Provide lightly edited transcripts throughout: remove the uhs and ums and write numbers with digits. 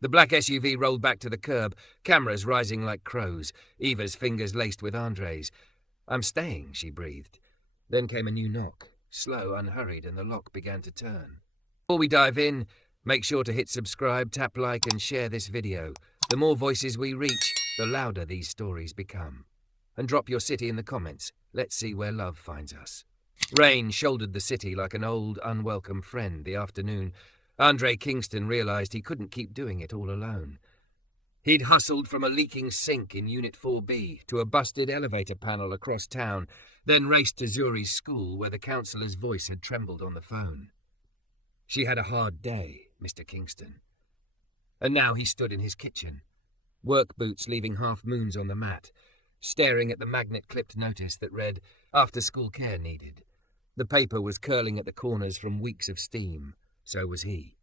The black SUV rolled back to the curb, cameras rising like crows, Eva's fingers laced with Andre's. "I'm staying," she breathed. Then came a new knock, slow, unhurried, and the lock began to turn. Before we dive in, make sure to hit subscribe, tap like, and share this video. The more voices we reach, the louder these stories become. And drop your city in the comments. Let's see where love finds us. Rain shouldered the city like an old, unwelcome friend the afternoon Andre Kingston realized he couldn't keep doing it all alone. He'd hustled from a leaking sink in Unit 4B to a busted elevator panel across town, then raced to Zuri's school where the counselor's voice had trembled on the phone. "She had a hard day, Mr. Kingston." And now he stood in his kitchen, work boots leaving half moons on the mat, staring at the magnet-clipped notice that read, "After-school care needed." The paper was curling at the corners from weeks of steam. So was he.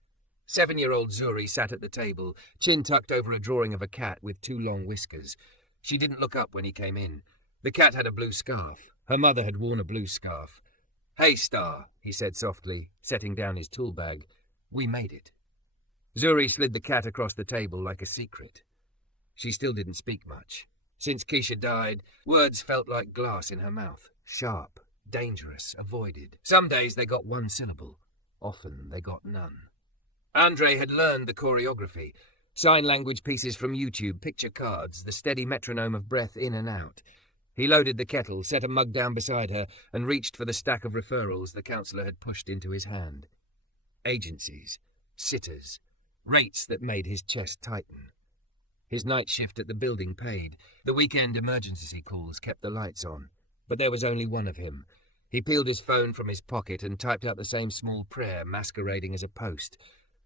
7-year-old Zuri sat at the table, chin tucked over a drawing of a cat with 2 long whiskers. She didn't look up when he came in. The cat had a blue scarf. Her mother had worn a blue scarf. "Hey, Star," he said softly, setting down his tool bag. "We made it." Zuri slid the cat across the table like a secret. She still didn't speak much. Since Keisha died, words felt like glass in her mouth. Sharp, dangerous, avoided. Some days they got 1 syllable. Often they got none. Andre had learned the choreography. Sign language pieces from YouTube, picture cards, the steady metronome of breath in and out. He loaded the kettle, set a mug down beside her, and reached for the stack of referrals the counselor had pushed into his hand. Agencies, sitters, rates that made his chest tighten. His night shift at the building paid. The weekend emergency calls kept the lights on. But there was only one of him. He peeled his phone from his pocket and typed out the same small prayer masquerading as a post.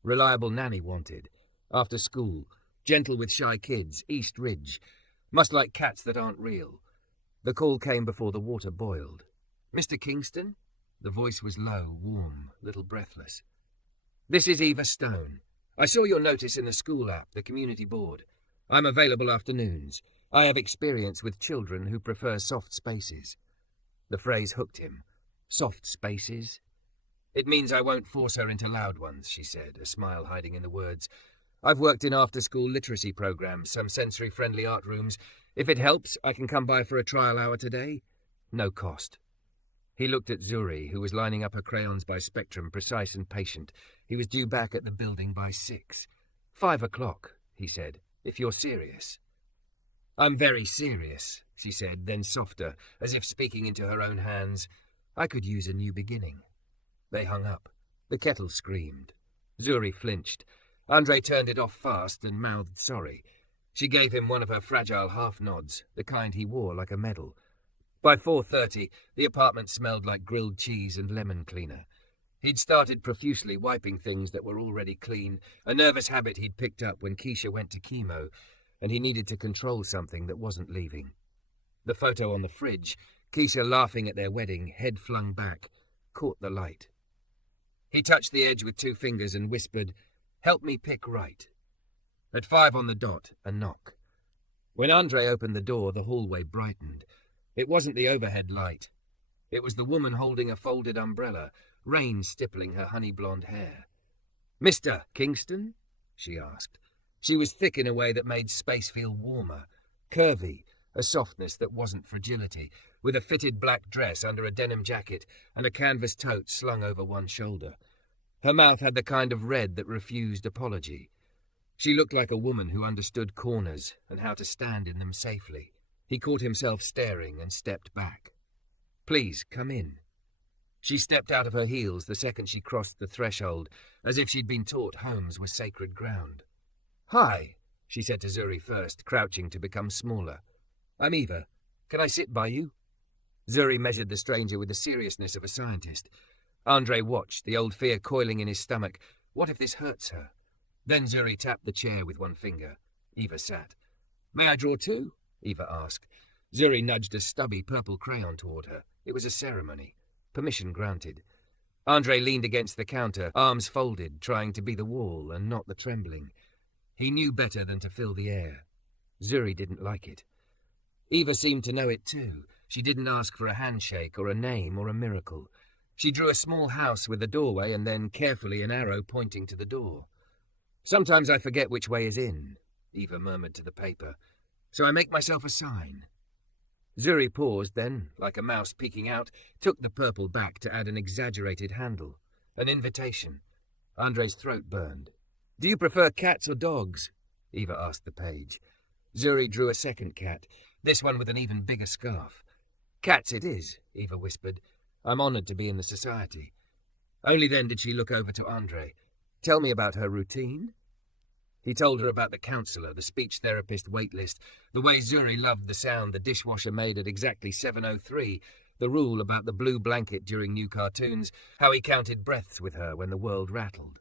Reliable nanny wanted. After school. Gentle with shy kids. East Ridge. Must like cats that aren't real. The call came before the water boiled. "Mr. Kingston?" The voice was low, warm, little breathless. "This is Eva Stone. I saw your notice in the school app, the community board. I'm available afternoons. I have experience with children who prefer soft spaces." The phrase hooked him. Soft spaces? "It means I won't force her into loud ones," she said, a smile hiding in the words. "I've worked in after-school literacy programs, some sensory-friendly art rooms. If it helps, I can come by for a trial hour today. No cost." He looked at Zuri, who was lining up her crayons by spectrum, precise and patient. He was due back at the building by 6. 5 o'clock, he said, "if you're serious." "I'm very serious," she said, then softer, as if speaking into her own hands. "I could use a new beginning." They hung up. The kettle screamed. Zuri flinched. Andre turned it off fast and mouthed sorry. She gave him one of her fragile half-nods, the kind he wore like a medal. By 4:30, the apartment smelled like grilled cheese and lemon cleaner. He'd started profusely wiping things that were already clean, a nervous habit he'd picked up when Keisha went to chemo, and he needed to control something that wasn't leaving. The photo on the fridge, Keisha laughing at their wedding, head flung back, caught the light. He touched the edge with 2 fingers and whispered, "Help me pick right." At 5 on the dot, a knock. When Andre opened the door, the hallway brightened. It wasn't the overhead light. It was the woman holding a folded umbrella, rain stippling her honey-blonde hair. "Mr. Kingston?" she asked. She was thick in a way that made space feel warmer, curvy, a softness that wasn't fragility, with a fitted black dress under a denim jacket and a canvas tote slung over one shoulder. Her mouth had the kind of red that refused apology. She looked like a woman who understood corners and how to stand in them safely. He caught himself staring and stepped back. "Please, come in." She stepped out of her heels the second she crossed the threshold, as if she'd been taught homes were sacred ground. "Hi," she said to Zuri first, crouching to become smaller. "I'm Eva. Can I sit by you?" Zuri measured the stranger with the seriousness of a scientist. Andre watched, the old fear coiling in his stomach. What if this hurts her? Then Zuri tapped the chair with one finger. Eva sat. "May I draw too?" Eva asked. Zuri nudged a stubby purple crayon toward her. It was a ceremony. Permission granted. Andre leaned against the counter, arms folded, trying to be the wall and not the trembling. He knew better than to fill the air. Zuri didn't like it. Eva seemed to know it too. She didn't ask for a handshake or a name or a miracle. She drew a small house with a doorway and then, carefully, an arrow pointing to the door. Sometimes I forget which way is in, Eva murmured to the paper, so I make myself a sign. Zuri paused, then, like a mouse peeking out, took the purple back to add an exaggerated handle. An invitation. Andre's throat burned. Do you prefer cats or dogs? Eva asked the page. Zuri drew a second cat, this one with an even bigger scarf. Cats it is, Eva whispered. I'm honoured to be in the society. Only then did she look over to Andre. Tell me about her routine. He told her about the counsellor, the speech therapist waitlist, the way Zuri loved the sound the dishwasher made at exactly 7:03, the rule about the blue blanket during new cartoons, how he counted breaths with her when the world rattled.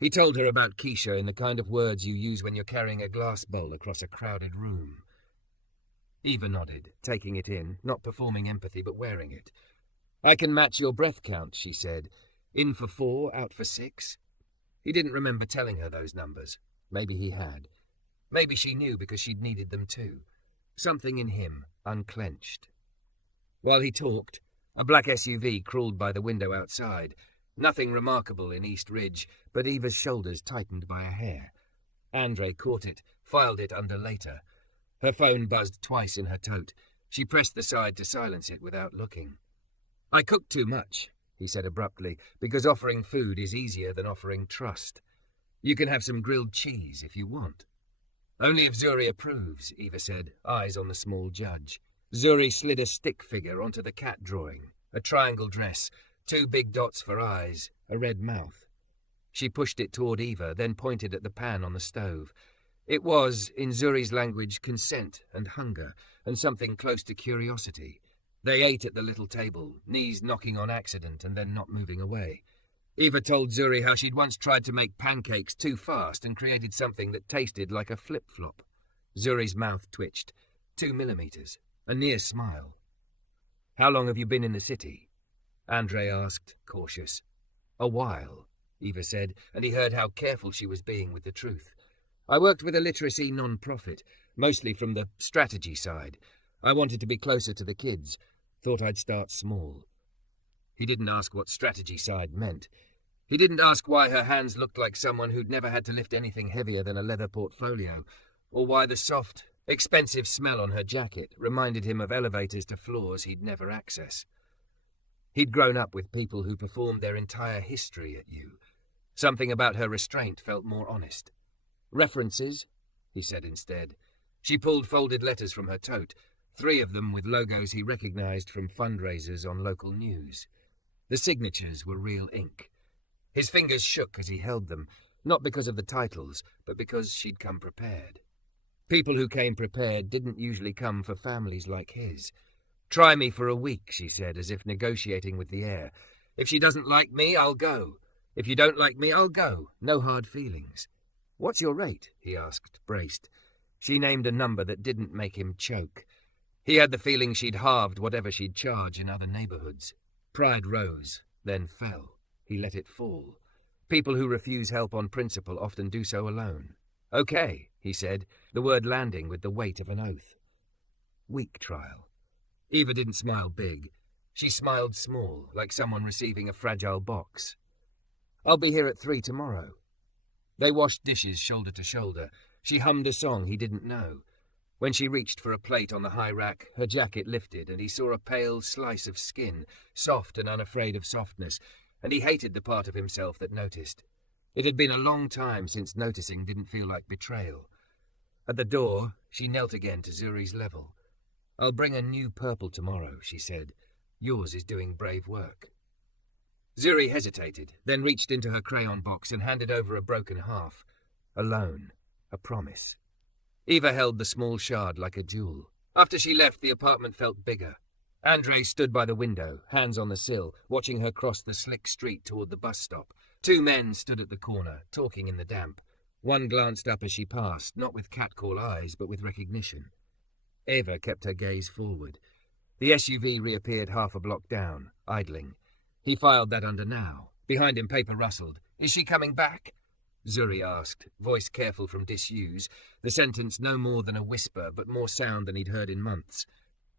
He told her about Keisha in the kind of words you use when you're carrying a glass bowl across a crowded room. Eva nodded, taking it in, not performing empathy but wearing it. I can match your breath count, she said. In for 4, out for 6. He didn't remember telling her those numbers. Maybe he had. Maybe she knew because she'd needed them too. Something in him unclenched. While he talked, a black SUV crawled by the window outside. Nothing remarkable in East Ridge, but Eva's shoulders tightened by a hair. Andre caught it, filed it under later. Her phone buzzed twice in her tote. She pressed the side to silence it without looking. I cook too much, he said abruptly, because offering food is easier than offering trust. You can have some grilled cheese if you want. Only if Zuri approves, Eva said, eyes on the small judge. Zuri slid a stick figure onto the cat drawing, a triangle dress, 2 big dots for eyes, a red mouth. She pushed it toward Eva, then pointed at the pan on the stove. It was, in Zuri's language, consent and hunger, and something close to curiosity. They ate at the little table, knees knocking on accident and then not moving away. Eva told Zuri how she'd once tried to make pancakes too fast and created something that tasted like a flip-flop. Zuri's mouth twitched. 2 millimeters. A near smile. How long have you been in the city? Andre asked, cautious. A while, Eva said, and he heard how careful she was being with the truth. I worked with a literacy non-profit, mostly from the strategy side. I wanted to be closer to the kids. Thought I'd start small. He didn't ask what strategy side meant. He didn't ask why her hands looked like someone who'd never had to lift anything heavier than a leather portfolio, or why the soft, expensive smell on her jacket reminded him of elevators to floors he'd never access. He'd grown up with people who performed their entire history at you. Something about her restraint felt more honest. References, he said instead. She pulled folded letters from her tote, 3 of them with logos he recognized from fundraisers on local news. The signatures were real ink. His fingers shook as he held them, not because of the titles, but because she'd come prepared. People who came prepared didn't usually come for families like his. Try me for a week, she said, as if negotiating with the air. If she doesn't like me, I'll go. If you don't like me, I'll go. No hard feelings. What's your rate? He asked, braced. She named a number that didn't make him choke. He had the feeling she'd halved whatever she'd charge in other neighborhoods. Pride rose, then fell. He let it fall. People who refuse help on principle often do so alone. Okay, he said, the word landing with the weight of an oath. Week trial. Eva didn't smile big. She smiled small, like someone receiving a fragile box. I'll be here at 3 tomorrow. They washed dishes shoulder to shoulder. She hummed a song he didn't know. When she reached for a plate on the high rack, her jacket lifted and he saw a pale slice of skin, soft and unafraid of softness, and he hated the part of himself that noticed. It had been a long time since noticing didn't feel like betrayal. At the door, she knelt again to Zuri's level. I'll bring a new purple tomorrow, she said. Yours is doing brave work. Zuri hesitated, then reached into her crayon box and handed over a broken half. A loan, a promise. Eva held the small shard like a jewel. After she left, the apartment felt bigger. Andre stood by the window, hands on the sill, watching her cross the slick street toward the bus stop. 2 men stood at the corner, talking in the damp. One glanced up as she passed, not with catcall eyes, but with recognition. Eva kept her gaze forward. The SUV reappeared half a block down, idling. He filed that under now. Behind him, paper rustled. Is she coming back? Zuri asked, voice careful from disuse, the sentence no more than a whisper, but more sound than he'd heard in months.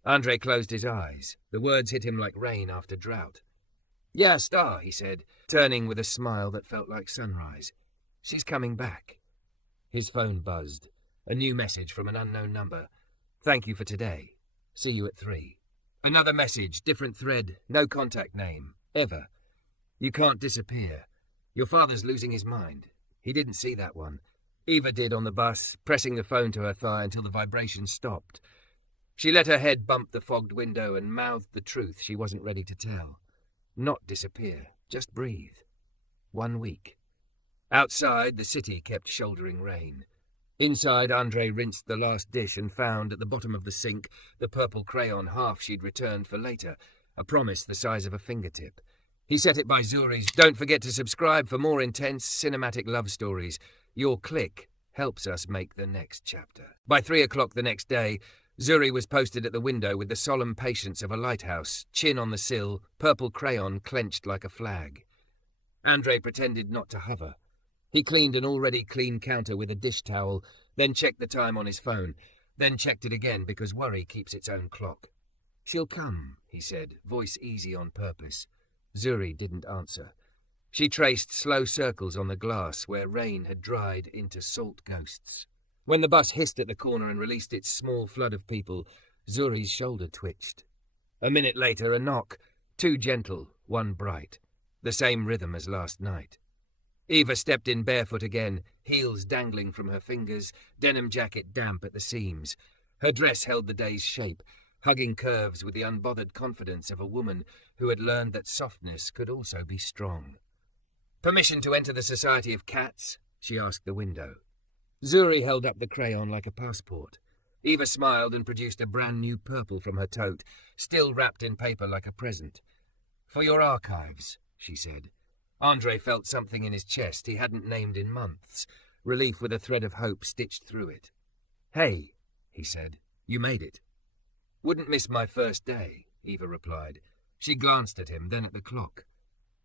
Andre closed his eyes. The words hit him like rain after drought. Yeah, Star, he said, turning with a smile that felt like sunrise. She's coming back. His phone buzzed. A new message from an unknown number. Thank you for today. See you at 3. Another message, different thread, no contact name. Ever. You can't disappear. Your father's losing his mind. He didn't see that one. Eva did on the bus, pressing the phone to her thigh until the vibration stopped. She let her head bump the fogged window and mouthed the truth she wasn't ready to tell. Not disappear, just breathe. 1 week. Outside, the city kept shouldering rain. Inside, Andre rinsed the last dish and found, at the bottom of the sink, the purple crayon half she'd returned for later, a promise the size of a fingertip. He set it by Zuri's. Don't forget to subscribe for more intense cinematic love stories. Your click helps us make the next chapter. By 3 o'clock the next day, Zuri was posted at the window with the solemn patience of a lighthouse, chin on the sill, purple crayon clenched like a flag. Andre pretended not to hover. He cleaned an already clean counter with a dish towel, then checked the time on his phone, then checked it again because worry keeps its own clock. She'll come, he said, voice easy on purpose. Zuri didn't answer. She traced slow circles on the glass where rain had dried into salt ghosts. When the bus hissed at the corner and released its small flood of people, Zuri's shoulder twitched. A minute later, a knock, 2 gentle, 1 bright, the same rhythm as last night. Eva stepped in barefoot again, heels dangling from her fingers, denim jacket damp at the seams. Her dress held the day's shape, hugging curves with the unbothered confidence of a woman who had learned that softness could also be strong. Permission to enter the Society of Cats? She asked the window. Zuri held up the crayon like a passport. Eva smiled and produced a brand new purple from her tote, still wrapped in paper like a present. For your archives, she said. Andre felt something in his chest he hadn't named in months, relief with a thread of hope stitched through it. Hey, he said, you made it. Wouldn't miss my first day, Eva replied. She glanced at him, then at the clock.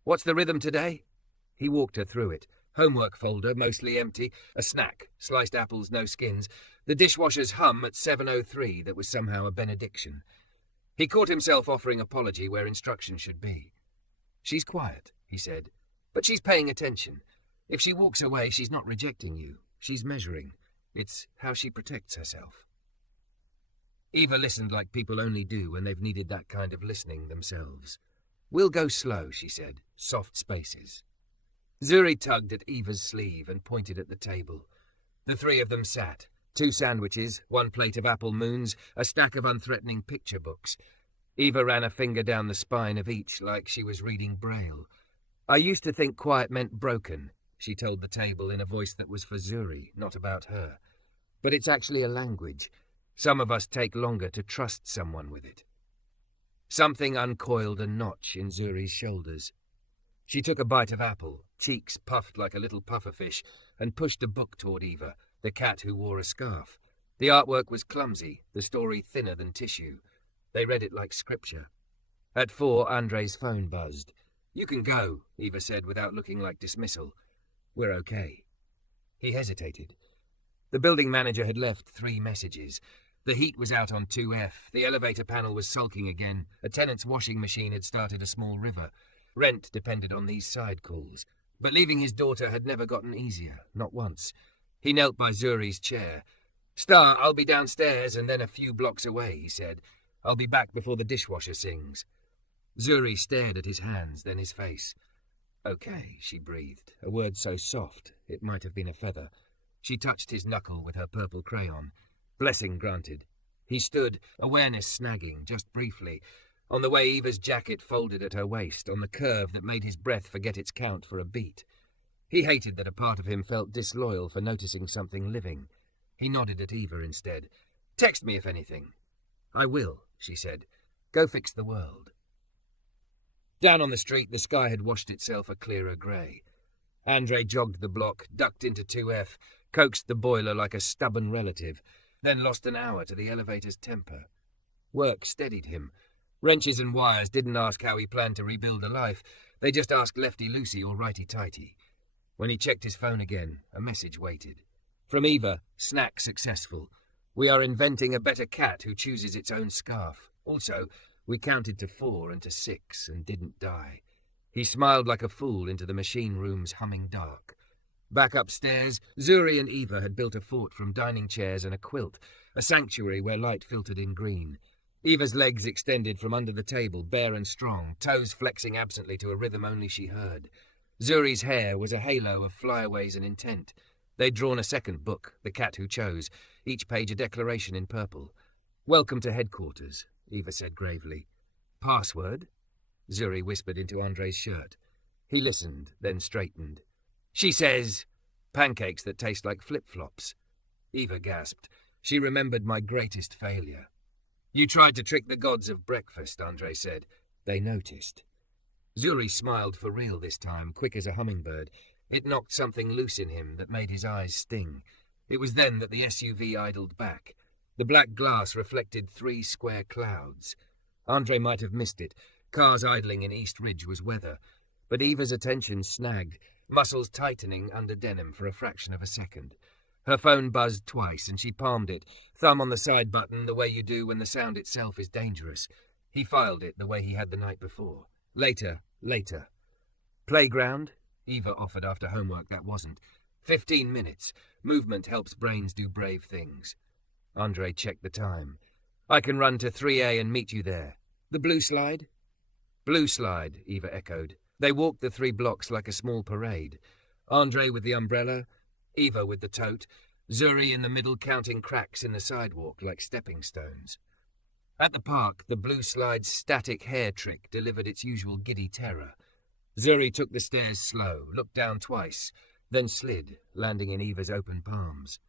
What's the rhythm today? He walked her through it. Homework folder, mostly empty, a snack, sliced apples, no skins, the dishwasher's hum at 7:03 that was somehow a benediction. He caught himself offering apology where instruction should be. She's quiet, he said, but she's paying attention. If she walks away, she's not rejecting you. She's measuring. It's how she protects herself. Eva listened like people only do when they've needed that kind of listening themselves. We'll go slow, she said, soft spaces. Zuri tugged at Eva's sleeve and pointed at the table. The 3 of them sat. 2 sandwiches, 1 plate of apple moons, a stack of unthreatening picture books. Eva ran a finger down the spine of each like she was reading Braille. I used to think quiet meant broken, she told the table in a voice that was for Zuri, not about her. But it's actually a language. Some of us take longer to trust someone with it. Something uncoiled a notch in Zuri's shoulders. She took a bite of apple, cheeks puffed like a little pufferfish, and pushed a book toward Eva, the cat who wore a scarf. The artwork was clumsy, the story thinner than tissue. They read it like scripture. At 4, Andre's phone buzzed. You can go, Eva said without looking like dismissal. We're okay. He hesitated. The building manager had left 3 messages. The heat was out on 2F, the elevator panel was sulking again, a tenant's washing machine had started a small river. Rent depended on these side calls. But leaving his daughter had never gotten easier, not once. He knelt by Zuri's chair. Star, I'll be downstairs and then a few blocks away, he said. I'll be back before the dishwasher sings. Zuri stared at his hands, then his face. Okay, she breathed, a word so soft it might have been a feather. She touched his knuckle with her purple crayon. Blessing granted. He stood, awareness snagging, just briefly, on the way Eva's jacket folded at her waist, on the curve that made his breath forget its count for a beat. He hated that a part of him felt disloyal for noticing something living. He nodded at Eva instead. Text me if anything. I will, she said. Go fix the world. Down on the street, the sky had washed itself a clearer grey. Andre jogged the block, ducked into 2F, coaxed the boiler like a stubborn relative, then lost an hour to the elevator's temper. Work steadied him. Wrenches and wires didn't ask how he planned to rebuild a life. They just asked lefty-loosey or righty-tighty. When he checked his phone again, a message waited. From Eva, snack successful. We are inventing a better cat who chooses its own scarf. Also, we counted to 4 and to 6 and didn't die. He smiled like a fool into the machine room's humming dark. Back upstairs, Zuri and Eva had built a fort from dining chairs and a quilt, a sanctuary where light filtered in green. Eva's legs extended from under the table, bare and strong, toes flexing absently to a rhythm only she heard. Zuri's hair was a halo of flyaways and intent. They'd drawn a second book, The Cat Who Chose, each page a declaration in purple. "Welcome to headquarters," Eva said gravely. "Password?" Zuri whispered into Andre's shirt. He listened, then straightened. "She says, pancakes that taste like flip-flops." Eva gasped. She remembered my greatest failure. "You tried to trick the gods of breakfast," Andre said. They noticed. Zuri smiled for real this time, quick as a hummingbird. It knocked something loose in him that made his eyes sting. It was then that the SUV idled back. The black glass reflected 3 square clouds. Andre might have missed it. Cars idling in East Ridge was weather. But Eva's attention snagged, muscles tightening under denim for a fraction of a second. Her phone buzzed twice, and she palmed it, thumb on the side button the way you do when the sound itself is dangerous. He filed it the way he had the night before. Later. "Playground?" Eva offered after homework that wasn't. 15 minutes. Movement helps brains do brave things. Andre checked the time. "I can run to 3A and meet you there." "The blue slide?" "Blue slide," Eva echoed. They walked the 3 blocks like a small parade. Andre with the umbrella, Eva with the tote, Zuri in the middle counting cracks in the sidewalk like stepping stones. At the park, the blue slide's static hair trick delivered its usual giddy terror. Zuri took the stairs slow, looked down twice, then slid, landing in Eva's open palms.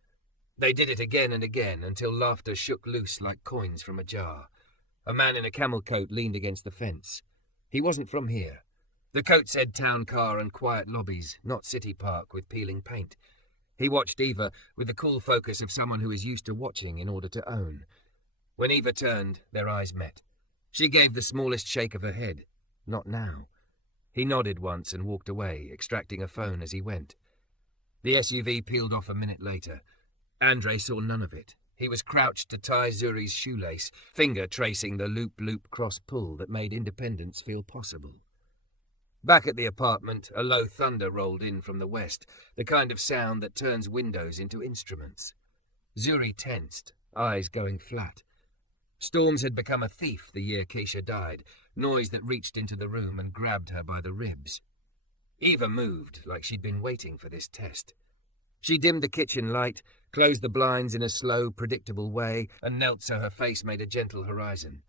They did it again and again until laughter shook loose like coins from a jar. A man in a camel coat leaned against the fence. He wasn't from here. The coat said town car and quiet lobbies, not city park with peeling paint. He watched Eva with the cool focus of someone who is used to watching in order to own. When Eva turned, their eyes met. She gave the smallest shake of her head. Not now. He nodded once and walked away, extracting a phone as he went. The SUV peeled off a minute later. Andre saw none of it. He was crouched to tie Zuri's shoelace, finger tracing the loop-loop cross-pull that made independence feel possible. Back at the apartment, a low thunder rolled in from the west, the kind of sound that turns windows into instruments. Zuri tensed, eyes going flat. Storms had become a thief the year Keisha died, noise that reached into the room and grabbed her by the ribs. Eva moved like she'd been waiting for this test. She dimmed the kitchen light, closed the blinds in a slow, predictable way, and knelt so her face made a gentle horizon.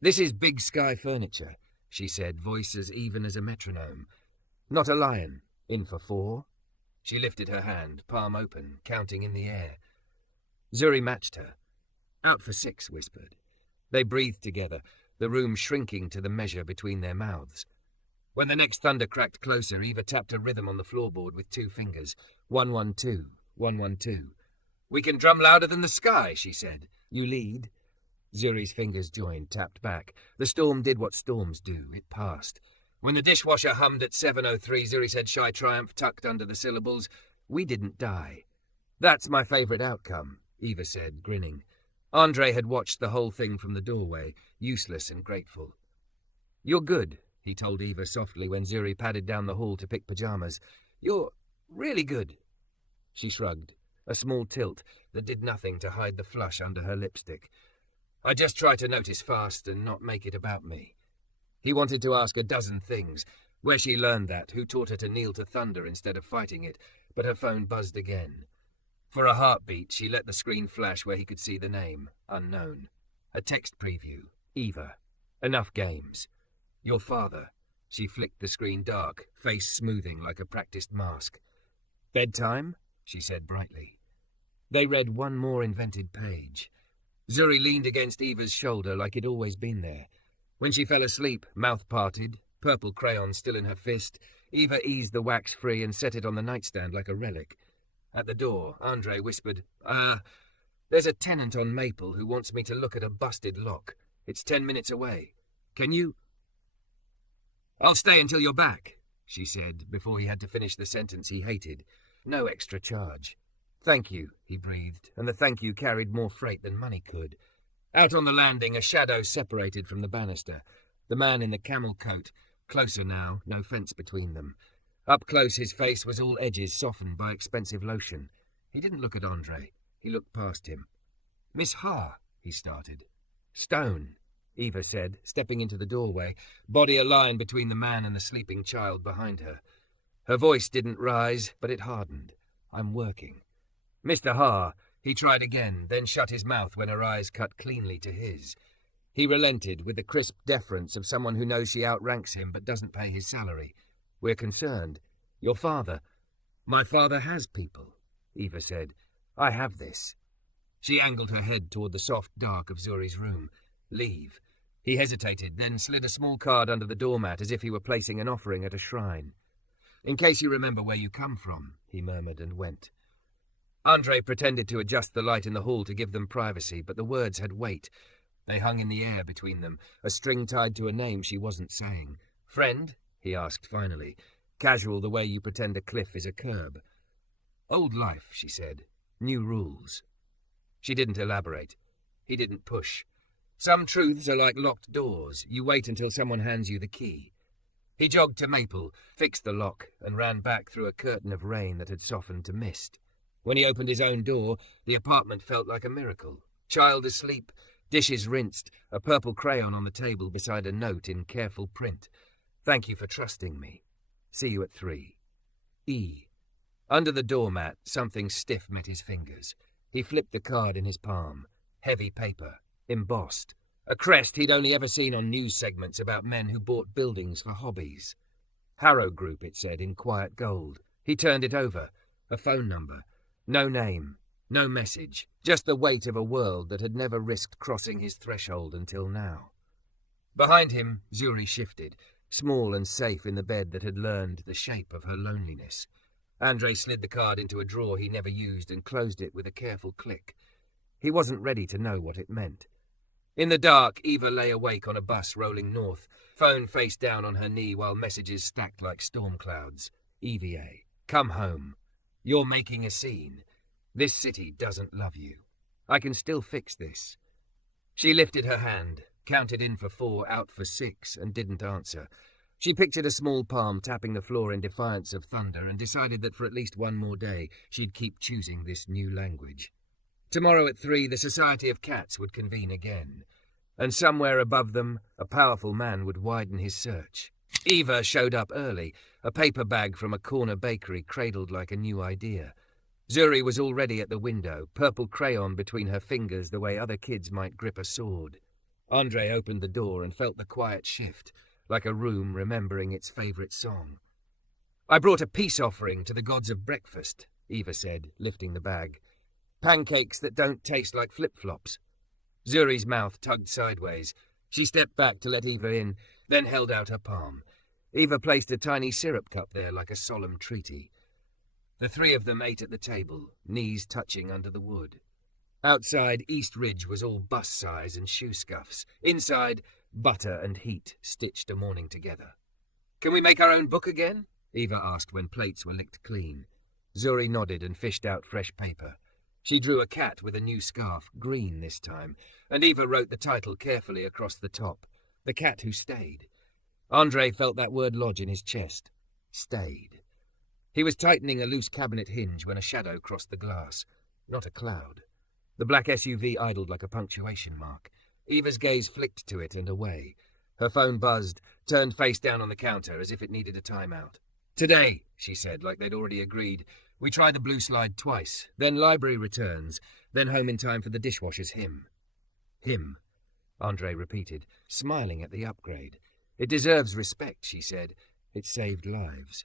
"This is Big Sky furniture," she said, voice as even as a metronome. "Not a lion. In for 4. She lifted her hand, palm open, counting in the air. Zuri matched her. "Out for 6, whispered. They breathed together, the room shrinking to the measure between their mouths. When the next thunder cracked closer, Eva tapped a rhythm on the floorboard with 2 fingers. 1-1-2, 1-1-2. "We can drum louder than the sky," she said. "You lead." Zuri's fingers joined, tapped back. The storm did what storms do. It passed. When the dishwasher hummed at 7:03, Zuri said shy triumph tucked under the syllables, "We didn't die." "That's my favorite outcome," Eva said, grinning. Andre had watched the whole thing from the doorway, useless and grateful. "You're good," he told Eva softly when Zuri padded down the hall to pick pajamas. "You're really good." She shrugged, a small tilt that did nothing to hide the flush under her lipstick. "I just try to notice fast and not make it about me." He wanted to ask a dozen things, where she learned that, who taught her to kneel to thunder instead of fighting it, but her phone buzzed again. For a heartbeat, she let the screen flash where he could see the name, unknown. A text preview, Eva. Enough games. "Your father." She flicked the screen dark, face smoothing like a practiced mask. "Bedtime?" she said brightly. They read one more invented page. Zuri leaned against Eva's shoulder like he'd always been there. When she fell asleep, mouth parted, purple crayon still in her fist, Eva eased the wax free and set it on the nightstand like a relic. At the door, Andre whispered, "There's a tenant on Maple who wants me to look at a busted lock. It's 10 minutes away. Can you—" "I'll stay until you're back," she said, before he had to finish the sentence he hated. No extra charge. "Thank you," he breathed, and the thank you carried more freight than money could. Out on the landing, a shadow separated from the banister. The man in the camel coat, closer now, no fence between them. Up close, his face was all edges softened by expensive lotion. He didn't look at Andre. He looked past him. "Miss Ha," he started. "Stone," Eva said, stepping into the doorway, body a line between the man and the sleeping child behind her. Her voice didn't rise, but it hardened. "I'm working." "Mr. Ha," he tried again, then shut his mouth when her eyes cut cleanly to his. He relented with the crisp deference of someone who knows she outranks him but doesn't pay his salary. "We're concerned. Your father." "My father has people," Eva said. "I have this." She angled her head toward the soft dark of Zuri's room. "Leave." He hesitated, then slid a small card under the doormat as if he were placing an offering at a shrine. "In case you remember where you come from," he murmured and went. Andre pretended to adjust the light in the hall to give them privacy, but the words had weight. They hung in the air between them, a string tied to a name she wasn't saying. "Friend?" he asked finally, casual the way you pretend a cliff is a curb. "Old life," she said. "New rules." She didn't elaborate. He didn't push. Some truths are like locked doors. You wait until someone hands you the key. He jogged to Maple, fixed the lock, and ran back through a curtain of rain that had softened to mist. When he opened his own door, the apartment felt like a miracle. Child asleep, dishes rinsed, a purple crayon on the table beside a note in careful print. "Thank you for trusting me. See you at 3. E." Under the doormat, something stiff met his fingers. He flipped the card in his palm. Heavy paper, embossed. A crest he'd only ever seen on news segments about men who bought buildings for hobbies. Harrow Group, it said, in quiet gold. He turned it over. A phone number. No name, no message. Just the weight of a world that had never risked crossing his threshold until now. Behind him, Zuri shifted, small and safe in the bed that had learned the shape of her loneliness. Andre slid the card into a drawer he never used and closed it with a careful click. He wasn't ready to know what it meant. In the dark, Eva lay awake on a bus rolling north, phone face down on her knee while messages stacked like storm clouds. EVA, come home. You're making a scene. This city doesn't love you. I can still fix this. She lifted her hand, counted in for 4, out for 6, and didn't answer. She pictured a small palm tapping the floor in defiance of thunder and decided that for at least one more day she'd keep choosing this new language. Tomorrow at 3, the Society of Cats would convene again. And somewhere above them, a powerful man would widen his search. Eva showed up early, a paper bag from a corner bakery cradled like a new idea. Zuri was already at the window, purple crayon between her fingers the way other kids might grip a sword. Andre opened the door and felt the quiet shift, like a room remembering its favourite song. "I brought a peace offering to the gods of breakfast," Eva said, lifting the bag. "Pancakes that don't taste like flip-flops." Zuri's mouth tugged sideways. She stepped back to let Eva in, then held out her palm. Eva placed a tiny syrup cup there like a solemn treaty. The 3 of them ate at the table, knees touching under the wood. Outside, East Ridge was all bus size and shoe scuffs. Inside, butter and heat stitched a morning together. "Can we make our own book again?" Eva asked when plates were licked clean. Zuri nodded and fished out fresh paper. She drew a cat with a new scarf, green this time, and Eva wrote the title carefully across the top. The Cat Who Stayed. Andre felt that word lodge in his chest. Stayed. He was tightening a loose cabinet hinge when a shadow crossed the glass. Not a cloud. The black SUV idled like a punctuation mark. Eva's gaze flicked to it and away. Her phone buzzed, turned face down on the counter as if it needed a timeout. "Today," she said, like they'd already agreed. "We tried the blue slide twice, then library returns, then home in time for the dishwasher's hymn." "Hymn," Andre repeated, smiling at the upgrade. "It deserves respect," she said. "It saved lives."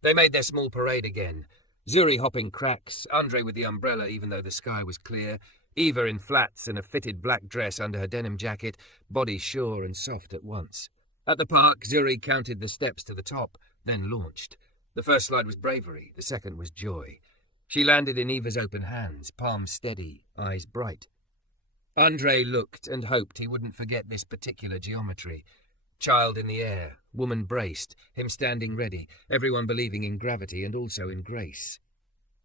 They made their small parade again. Zuri hopping cracks, Andre with the umbrella even though the sky was clear, Eva in flats and a fitted black dress under her denim jacket, body sure and soft at once. At the park, Zuri counted the steps to the top, then launched. The first slide was bravery, the second was joy. She landed in Eva's open hands, palms steady, eyes bright. Andre looked and hoped he wouldn't forget this particular geometry. Child in the air, woman braced, him standing ready, everyone believing in gravity and also in grace.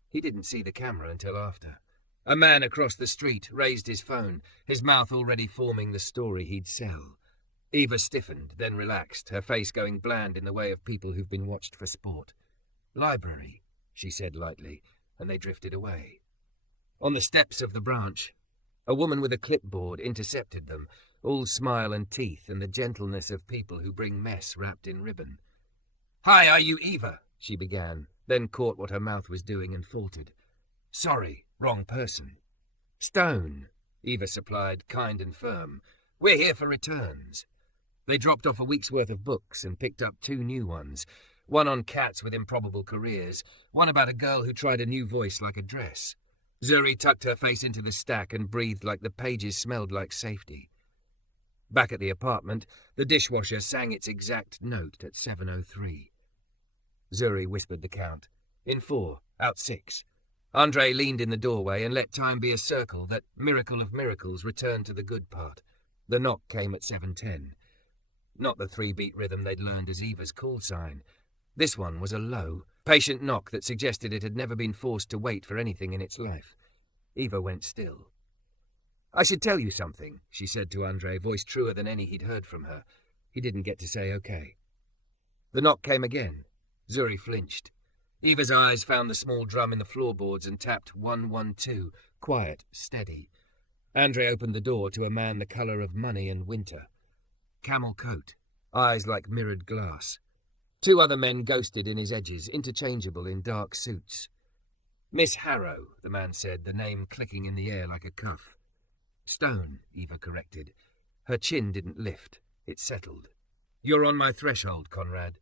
He didn't see the camera until after. A man across the street raised his phone, his mouth already forming the story he'd sell. Eva stiffened, then relaxed, her face going bland in the way of people who've been watched for sport. "Library," she said lightly, and they drifted away. On the steps of the branch, a woman with a clipboard intercepted them, all smile and teeth and the gentleness of people who bring mess wrapped in ribbon. "Hi, are you Eva?" she began, then caught what her mouth was doing and faltered. "Sorry, wrong person." "Stone," Eva supplied, kind and firm. "We're here for returns." They dropped off a week's worth of books and picked up 2 new ones, one on cats with improbable careers, one about a girl who tried a new voice like a dress. Zuri tucked her face into the stack and breathed like the pages smelled like safety. Back at the apartment, the dishwasher sang its exact note at 7:03. Zuri whispered the count. "In 4, out 6. Andre leaned in the doorway and let time be a circle that, miracle of miracles, returned to the good part. The knock came at 7:10. Not the 3-beat rhythm they'd learned as Eva's call sign. This one was a low, patient knock that suggested it had never been forced to wait for anything in its life. Eva went still. "I should tell you something," she said to Andre, voice truer than any he'd heard from her. He didn't get to say okay. The knock came again. Zuri flinched. Eva's eyes found the small drum in the floorboards and tapped 112, quiet, steady. Andre opened the door to a man the colour of money and winter. Camel coat, eyes like mirrored glass. 2 other men ghosted in his edges, interchangeable in dark suits. "Miss Harrow," the man said, the name clicking in the air like a cuff. "Stone," Eva corrected. Her chin didn't lift. It settled. "You're on my threshold, Conrad."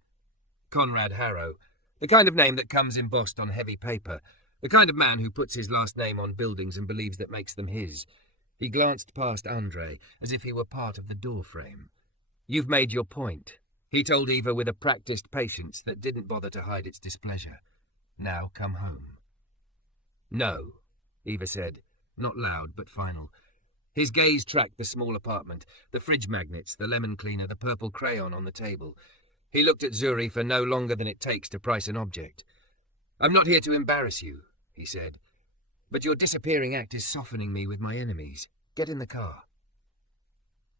Conrad Harrow, the kind of name that comes embossed on heavy paper, the kind of man who puts his last name on buildings and believes that makes them his. He glanced past Andre, as if he were part of the doorframe. "You've made your point," he told Eva with a practiced patience that didn't bother to hide its displeasure. "Now come home." "No," Eva said, not loud but final. His gaze tracked the small apartment, the fridge magnets, the lemon cleaner, the purple crayon on the table. He looked at Zuri for no longer than it takes to price an object. "I'm not here to embarrass you," he said, "but your disappearing act is softening me with my enemies. Get in the car."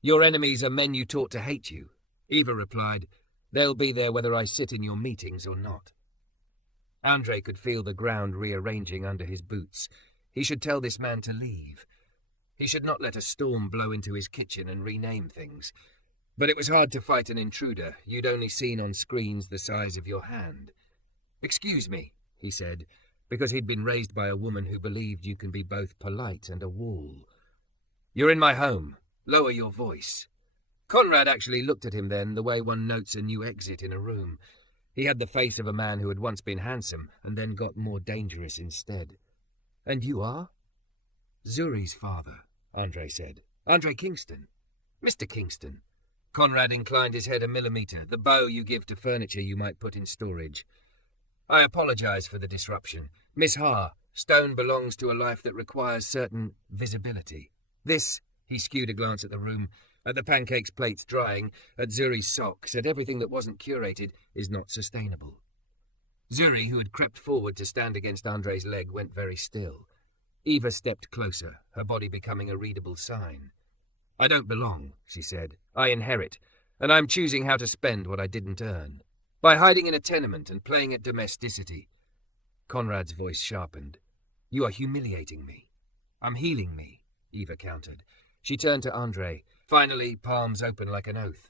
"Your enemies are men you taught to hate you," Eva replied. "They'll be there whether I sit in your meetings or not." Andre could feel the ground rearranging under his boots. He should tell this man to leave. He should not let a storm blow into his kitchen and rename things. But it was hard to fight an intruder you'd only seen on screens the size of your hand. "Excuse me," he said, because he'd been raised by a woman who believed you can be both polite and a wall. "You're in my home. Lower your voice." Conrad actually looked at him then the way one notes a new exit in a room. He had the face of a man who had once been handsome and then got more dangerous instead. "And you are?" "Zuri's father," Andre said. "Andre Kingston." "Mr. Kingston." Conrad inclined his head a millimetre, the bow you give to furniture you might put in storage. "I apologize for the disruption. Miss Ha, Stone belongs to a life that requires certain visibility. This," he skewed a glance at the room, at the pancakes plates drying, at Zuri's socks, at everything that wasn't curated, "is not sustainable." Zuri, who had crept forward to stand against Andre's leg, went very still. Eva stepped closer, her body becoming a readable sign. "I don't belong," she said. "I inherit, and I'm choosing how to spend what I didn't earn. By hiding in a tenement and playing at domesticity." Conrad's voice sharpened. "You are humiliating me." "I'm healing me," Eva countered. She turned to Andre, finally palms open like an oath.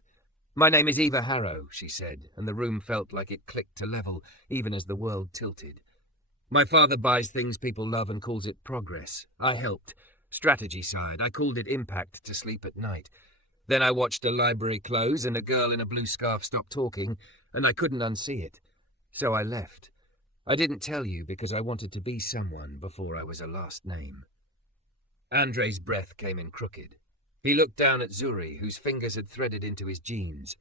"My name is Eva Harrow," she said, and the room felt like it clicked to level, even as the world tilted. "My father buys things people love and calls it progress. I helped. Strategy side. I called it impact to sleep at night. Then I watched a library close and a girl in a blue scarf stop talking, and I couldn't unsee it. So I left. I didn't tell you because I wanted to be someone before I was a last name." Andre's breath came in crooked. He looked down at Zuri, whose fingers had threaded into his jeans.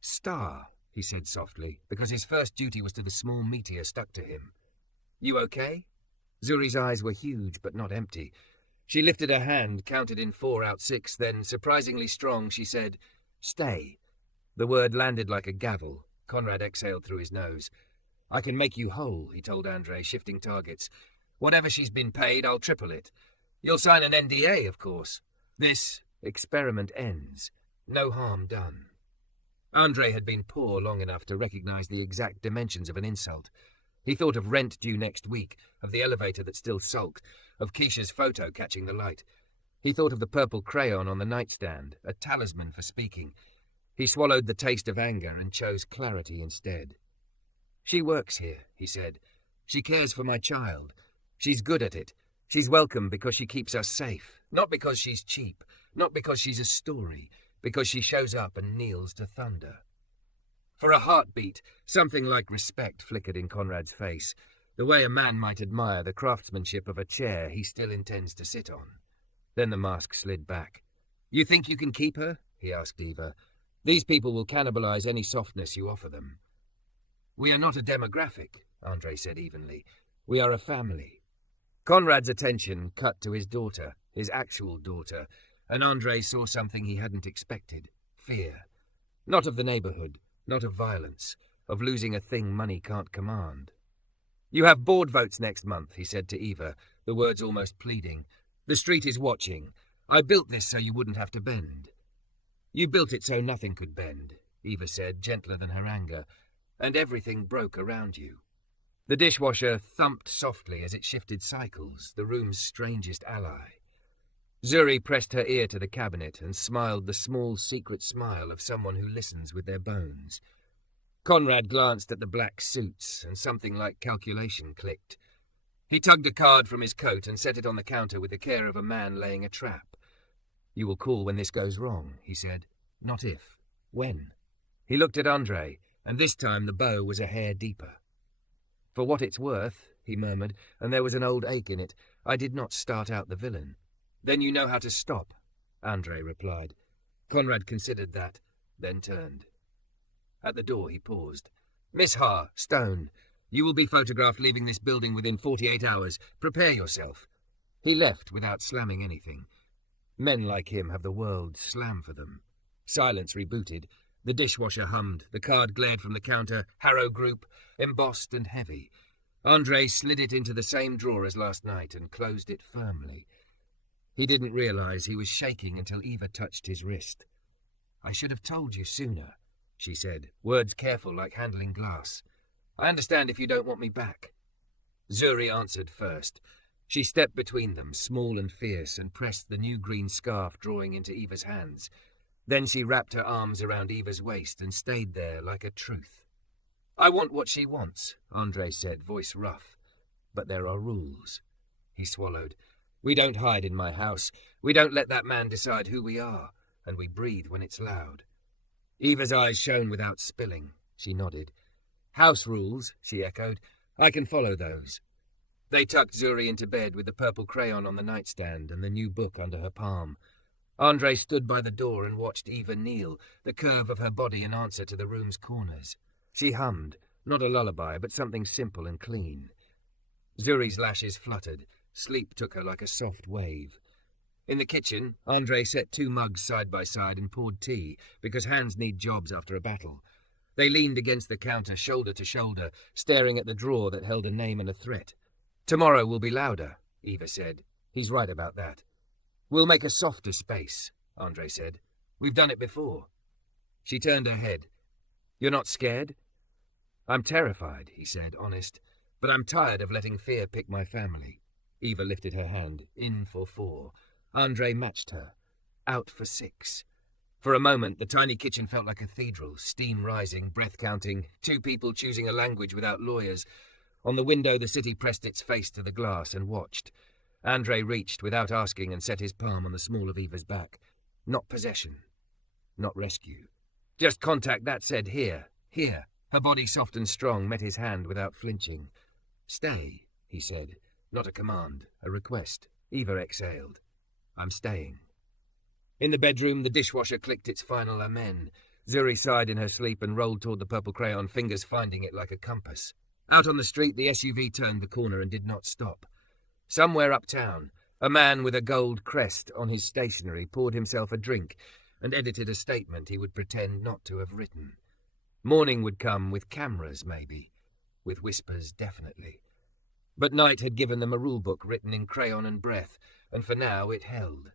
"Star," he said softly, because his first duty was to the small meteor stuck to him. "You okay?" Zuri's eyes were huge but not empty. She lifted her hand, counted in 4 out 6, then, surprisingly strong, she said, "Stay." The word landed like a gavel. Conrad exhaled through his nose. "I can make you whole," he told Andre, shifting targets. "Whatever she's been paid, I'll triple it. You'll sign an NDA, of course. This experiment ends." No harm done. Andre had been poor long enough to recognize the exact dimensions of an insult. He thought of rent due next week, of the elevator that still sulked, of Keisha's photo catching the light. He thought of the purple crayon on the nightstand, a talisman for speaking. He swallowed the taste of anger and chose clarity instead. "She works here," he said. "She cares for my child. She's good at it. She's welcome because she keeps us safe. Not because she's cheap. Not because she's a story. Because she shows up and kneels to thunder." For a heartbeat, something like respect flickered in Conrad's face, the way a man might admire the craftsmanship of a chair he still intends to sit on. Then the mask slid back. "You think you can keep her?" he asked Eva. "These people will cannibalize any softness you offer them." "We are not a demographic," Andre said evenly. "We are a family." Conrad's attention cut to his daughter, his actual daughter, and Andre saw something he hadn't expected. Fear. Not of the neighborhood, not of violence, of losing a thing money can't command. "You have board votes next month," he said to Eva, the words almost pleading. "The street is watching. I built this so you wouldn't have to bend." "You built it so nothing could bend," Eva said, gentler than her anger, "and everything broke around you." The dishwasher thumped softly as it shifted cycles, the room's strangest ally. Zuri pressed her ear to the cabinet and smiled the small secret smile of someone who listens with their bones. Conrad glanced at the black suits, and something like calculation clicked. He tugged a card from his coat and set it on the counter with the care of a man laying a trap. "You will call when this goes wrong," he said. "Not if. When." He looked at Andre, and this time the bow was a hair deeper. "For what it's worth," he murmured, and there was an old ache in it, "I did not start out the villain." "Then you know how to stop," Andre replied. Conrad considered that, then turned. At the door he paused. "Miss Haar, Stone, you will be photographed leaving this building within 48 hours. Prepare yourself." He left without slamming anything. Men like him have the world slam for them. Silence rebooted. The dishwasher hummed. The card glared from the counter, Harrow Group, embossed and heavy. Andre slid it into the same drawer as last night and closed it firmly. He didn't realize he was shaking until Eva touched his wrist. "I should have told you sooner," she said, words careful like handling glass. "I understand if you don't want me back." Zuri answered first. She stepped between them, small and fierce, and pressed the new green scarf drawing into Eva's hands. Then she wrapped her arms around Eva's waist and stayed there like a truth. "I want what she wants," Andre said, voice rough. "But there are rules." He swallowed. "We don't hide in my house. We don't let that man decide who we are, and we breathe when it's loud." Eva's eyes shone without spilling. She nodded. "House rules," she echoed. "I can follow those." They tucked Zuri into bed with the purple crayon on the nightstand and the new book under her palm. Andre stood by the door and watched Eva kneel, the curve of her body in answer to the room's corners. She hummed, not a lullaby, but something simple and clean. Zuri's lashes fluttered. Sleep took her like a soft wave. In the kitchen, Andre set 2 mugs side by side and poured tea, because hands need jobs after a battle. They leaned against the counter, shoulder to shoulder, staring at the drawer that held a name and a threat. "Tomorrow will be louder," Eva said. "He's right about that." "We'll make a softer space," Andre said. "We've done it before." She turned her head. "You're not scared?" "I'm terrified," he said, honest. "But I'm tired of letting fear pick my family." Eva lifted her hand. In for 4. Andre matched her. Out for 6. For a moment, the tiny kitchen felt like a cathedral, steam rising, breath counting, 2 people choosing a language without lawyers. On the window, the city pressed its face to the glass and watched. Andre reached without asking and set his palm on the small of Eva's back. Not possession. Not rescue. Just contact that said here. Here. Her body soft and strong met his hand without flinching. "Stay," he said. Not a command, a request. Eva exhaled. "I'm staying." In the bedroom, the dishwasher clicked its final amen. Zuri sighed in her sleep and rolled toward the purple crayon, fingers finding it like a compass. Out on the street, the SUV turned the corner and did not stop. Somewhere uptown, a man with a gold crest on his stationery poured himself a drink and edited a statement he would pretend not to have written. Morning would come with cameras, maybe. With whispers, definitely. But night had given them a rulebook written in crayon and breath, and for now it held.